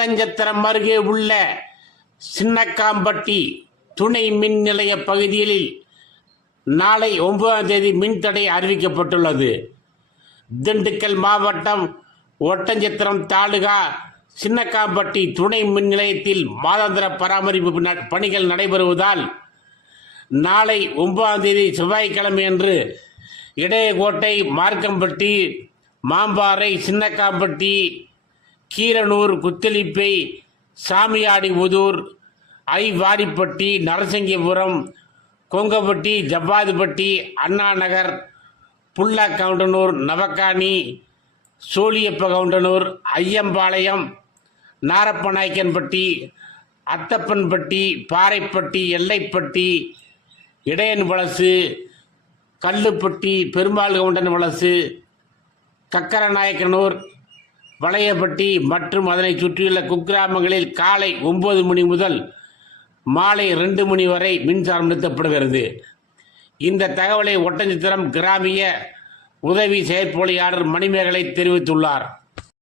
ஒட்டஞ்சத்திரம் அருகே உள்ள சின்னக்காம்பட்டி துணை மின் நிலைய பகுதியில் நாளை 9ஆம் தேதி மின்தடை அறிவிக்கப்பட்டுள்ளது. திண்டுக்கல் மாவட்டம் ஒட்டஞ்சத்திரம் தாலுகா சின்னக்காம்பட்டி துணை மின் நிலையத்தில் மாதாந்திர பராமரிப்பு பணிகள் நடைபெறுவதால் நாளை 9ஆம் தேதி செவ்வாய்க்கிழமை அன்று இடையகோட்டை, மார்க்கம்பட்டி, மாம்பாறை, சின்னக்காம்பட்டி, கீரனூர், குத்தலிப்பை, சாமியாடிபுதூர், ஐவாடிப்பட்டி, நரசிங்கபுரம், கொங்கப்பட்டி, ஜவ்வாதுப்பட்டி, அண்ணாநகர், புல்லாக்கவுண்டனூர், நவக்காணி, சோழியப்ப கவுண்டனூர், ஐயம்பாளையம், நாரப்பநாயக்கன்பட்டி, அத்தப்பன்பட்டி, பாறைப்பட்டி, எல்லைப்பட்டி, இடையன் வலசு, கல்லுப்பட்டி, பெருமாள் கவுண்டன் வலசு, கக்கரநாயக்கனூர், வளையப்பட்டி மற்றும் அதனை சுற்றியுள்ள குக்கிராமங்களில் காலை 9 மணி முதல் மாலை 2 மணி வரை மின்சாரம் நிறுத்தப்படுகிறது. இந்த தகவலை ஒட்டஞ்சத்திரம் கிராமிய உதவி செயற்பொழியாளர் மணிமேகலை தெரிவித்துள்ளார்.